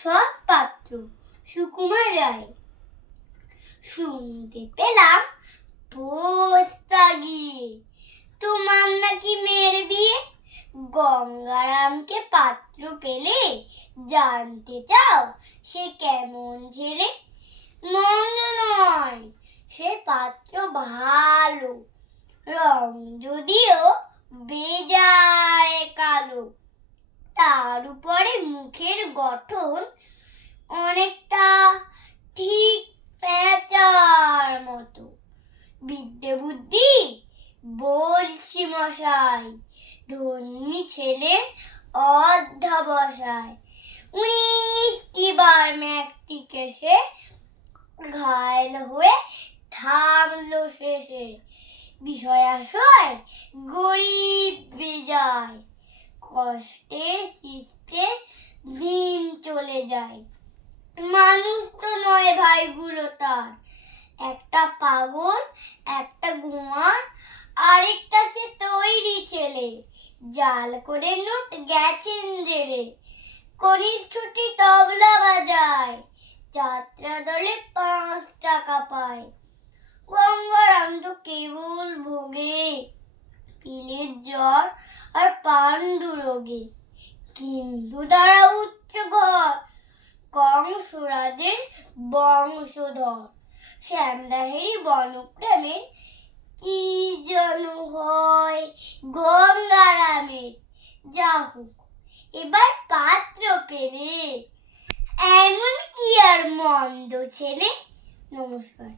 সৎ পাত্র সুকুমার রায়। শুনতে পেলাম পোস্তা গিয়ে তোমার নাকি মেয়ের বিয়ে। গঙ্গারামকে পাত্র পেলে জানতে চাও সে কেমন ছেলে? মন্দ নয়, সে পাত্র ভালো, রং যদিও বেজায় কালো। তার উপরে মুখের গঠন অনেকটা ঠিক পেঁচার মতো। বিদ্যে বুদ্ধি বলছি মশাই, ধন্যী ছেলে অধ্যবসায়। 19টি বার ম্যাট্রিকে সে ঘায়ল হয়ে থামলো শেষে। বিষয় আশয় গরিব বেজায়, কষ্টে সৃষ্টে দিন চলে যায়। মানুষ তো নয় ভাইগুলো তার, একটা পাগল, একটা গুমার, আরেকটা সে তৈরি ছেলে। জাল করে নোট গেছেন জেলে, কনিষ্ঠটি তবলা বাজায়, যাত্রা দলে 5 টাকা পায়। গঙ্গারাম তো কেবল ভোগে পিলের জ্বর আর পাণ্ডু রোগে। কিন্তু তারা উচ্চ ঘর, কংসরাজের বংশধর। শ্যামদাহেরই বনপ্রেমের কি যেন হয় গঙ্গারামের। যা হোক, এবার পাত্র পেলে, এমন কি আর মন্দ ছেলে। নমস্কার।